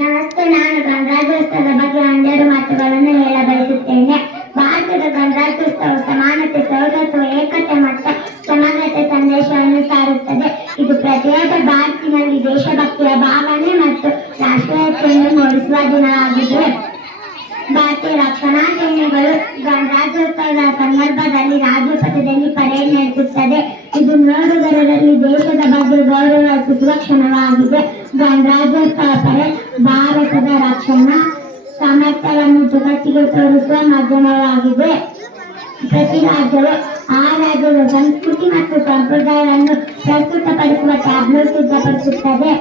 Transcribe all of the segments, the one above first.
ನಮಸ್ತೆ, ನಾನು ಗಣರಾಜ್ಯೋತ್ಸವದ ಬಗ್ಗೆ ಒಂದೆರಡು ಮಾತುಗಳನ್ನು ಹೇಳಬಯಸುತ್ತೇನೆ. ಭಾರತದ ಗಣರಾಜ್ಯೋತ್ಸವ ಸಮಾನತೆ, ಸೌರತ್ವ, ಏಕತೆ ಮತ್ತು ಸಮಗ್ರತೆ ಸಂದೇಶವನ್ನು ಸಾರುತ್ತದೆ. ಇದು ಪ್ರತಿಯೊಬ್ಬ ಭಾರತೀಯನಲ್ಲಿ ದೇಶಭಕ್ತಿಯ ಭಾವನೆ ಮತ್ತು ರಾಷ್ಟ್ರೀಯತೆಯನ್ನು ಮೂಡಿಸುವ ದಿನವಾಗಿದೆ. ಭಾರತೀಯ ರಕ್ಷಣಾ ಸೇನೆಗಳು ಗಣರಾಜ್ಯೋತ್ಸವದ ಸಂದರ್ಭದಲ್ಲಿ ರಾಜಪಥದಲ್ಲಿ ಪರೇಡ್ ನಡೆಸುತ್ತದೆ. ಇದು ನೋಡುಗರಲ್ಲಿ ದೇಶದ ಬಗ್ಗೆ ಗೌರವ ಸೂಚುವ ಕ್ಷಣವಾಗಿದೆ. ಗಣರಾಜ್ಯೋತ್ಸವ ಪರೇಡ್ ಭಾರತದ ರಕ್ಷಣಾ ಸಾಮರ್ಥ್ಯವನ್ನು ಜಗತ್ತಿಗೆ ತೋರಿಸುವ ಮಾಧ್ಯಮವಾಗಿದೆ. ಪ್ರತಿ ರಾಜ್ಯವು ಆ ರಾಜ್ಯದ ಸಂಸ್ಕೃತಿ ಮತ್ತು ಸಂಪ್ರದಾಯವನ್ನು ಪ್ರಸ್ತುತಪಡಿಸುವ ಟ್ಯಾಬ್ಲೋ ಸಿದ್ಧಪಡಿಸುತ್ತದೆ.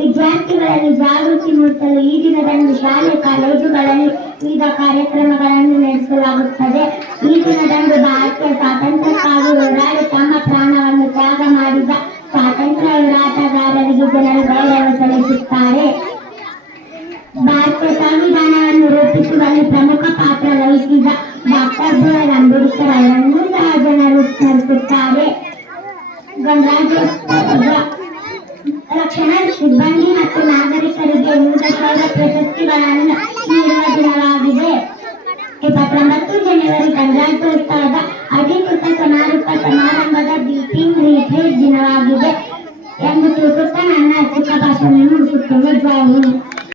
ವಿದ್ಯಾರ್ಥಿಗಳಲ್ಲಿ ಜಾಗೃತಿ ಮೂಡಿಸಲು ಈ ದಿನದಂದು ಶಾಲೆ ಕಾಲೇಜುಗಳಲ್ಲಿ ವಿವಿಧ ಕಾರ್ಯಕ್ರಮಗಳನ್ನು ನಡೆಸಲಾಗುತ್ತದೆ. ಈ ದಿನದಂದು ಭಾರತೀಯ ಸ್ವಾತಂತ್ರ್ಯಕ್ಕಾಗಿ ಹೋರಾಡಿ ತಮ್ಮ ಪ್ರಾಣವನ್ನು ತ್ಯಾಗ ಮಾಡಿದ ಸ್ವಾತಂತ್ರ್ಯ ಹೋರಾಟಗಾರರಿಗೆ ಜನರು ಗೌರವ ಸಲ್ಲಿಸುತ್ತಾರೆ. ಭಾರತೀಯ ಸಂವಿಧಾನವನ್ನು ರೂಪಿಸುವಲ್ಲಿ ಪ್ರಮುಖ ಪಾತ್ರ ವಹಿಸಿದ ಡಾಕ್ಟರ್ ಬಿ.ಆರ್. ಅಂಬೇಡ್ಕರ್ ಅವರನ್ನು ಸಹ ಜನರು ಸ್ಮರಿಸುತ್ತಾರೆ. ಗಣರಾಜ್ಯೋತ್ಸವದ ರಕ್ಷಣಾ ಸಿಬ್ಬಂದಿ ಮತ್ತು ನಾಗರಿಕರಿಗೆ ವಿವಿಧ ಶೌರ್ಯ ಪ್ರಶಸ್ತಿಗಳನ್ನು ನೀಡುವ ದಿನವಾಗಿದೆ.